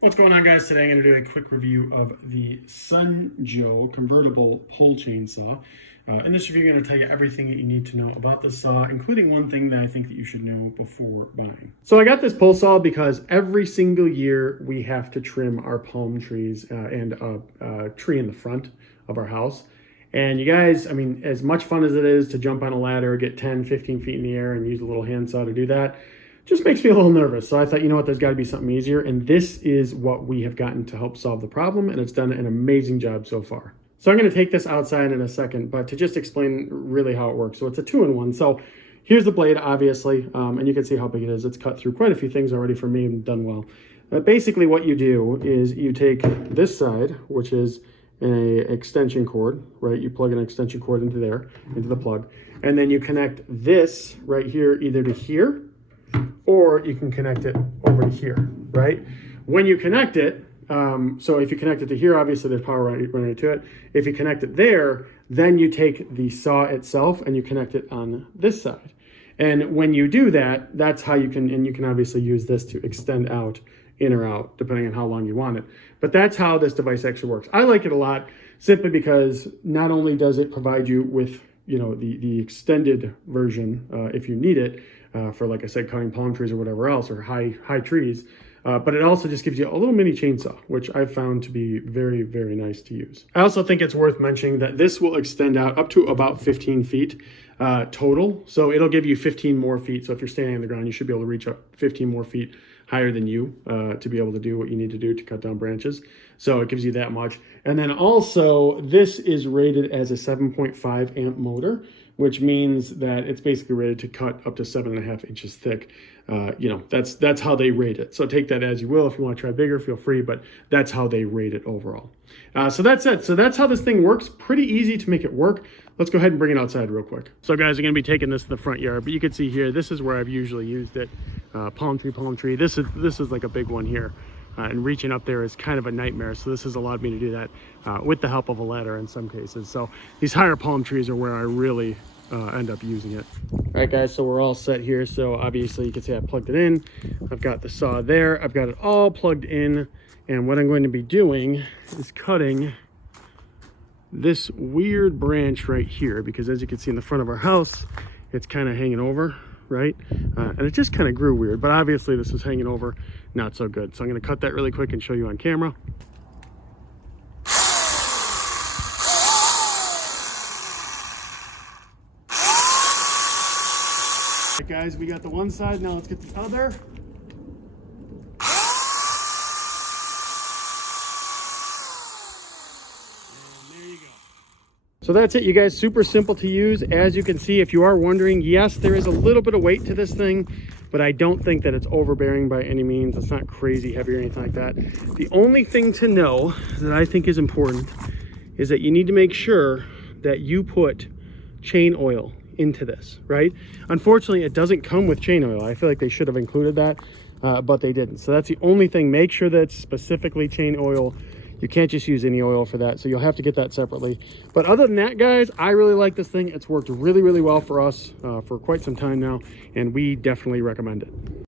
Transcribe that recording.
What's going on, guys? Today I'm going to do a quick review of the Sun Joe convertible pole chainsaw. In this review, I'm going to tell you everything that you need to know about this saw, including one thing that I think that you should know before buying. So I got this pole saw because every single year we have to trim our palm trees and a tree in the front of our house. And you guys, I mean, as much fun as it is to jump on a ladder, get 10, 15 feet in the air and use a little handsaw to do that, just makes me a little nervous. So I thought, you know what, there's got to be something easier. And this is what we have gotten to help solve the problem. And it's done an amazing job so far. So I'm going to take this outside in a second, but to just explain really how it works. So it's a 2-in-1. So here's the blade, obviously, and you can see how big it is. It's cut through quite a few things already for me and done well. But basically what you do is you take this side, which is an extension cord, right? You plug an extension cord into there, into the plug, and then you connect this right here, either to here, or you can connect it over to here, right? When you connect it, so if you connect it to here, obviously there's power running to it. If you connect it there, then you take the saw itself and you connect it on this side. And when you do that, that's how you can, and you can obviously use this to extend out, in or out, depending on how long you want it. But that's how this device actually works. I like it a lot simply because not only does it provide you with, you know, the extended version if you need it, for, like I said, cutting palm trees or whatever else, or high trees. But it also just gives you a little mini chainsaw, which I've found to be very, very nice to use. I also think it's worth mentioning that this will extend out up to about 15 feet total. So it'll give you 15 more feet. So if you're standing on the ground, you should be able to reach up 15 more feet higher than you to be able to do what you need to do to cut down branches. So it gives you that much. And then also, this is rated as a 7.5 amp motor, which means that it's basically rated to cut up to 7.5 inches thick. You know, that's how they rate it. So take that as you will. If you want to try bigger, feel free, but that's how they rate it overall. So that's it. So that's how this thing works. Pretty easy to make it work. Let's go ahead and bring it outside real quick. So guys, I'm going to be taking this to the front yard, but you can see here, this is where I've usually used it. Palm tree. This is like a big one here. And reaching up there is kind of a nightmare. So this has allowed me to do that with the help of a ladder in some cases. So these higher palm trees are where I really end up using it. All right, guys, so we're all set here. So obviously you can see I plugged it in. I've got the saw there. I've got it all plugged in. And what I'm going to be doing is cutting this weird branch right here, because as you can see in the front of our house, it's kind of hanging over, right? And it just kind of grew weird, but obviously this is hanging over, not so good. So I'm going to cut that really quick and show you on camera. All right, guys, we got the one side, now let's get the other. So that's it, you guys. Super simple to use. As you can see, if you are wondering, yes, there is a little bit of weight to this thing, but I don't think that it's overbearing by any means. It's not crazy heavy or anything like that. The only thing to know that I think is important is that you need to make sure that you put chain oil into this, right? Unfortunately, it doesn't come with chain oil. I feel like they should have included that, but they didn't. So that's the only thing. Make sure that it's specifically chain oil. You can't just use any oil for that, so you'll have to get that separately. But other than that, guys, I really like this thing. It's worked really, really well for us for quite some time now, and we definitely recommend it.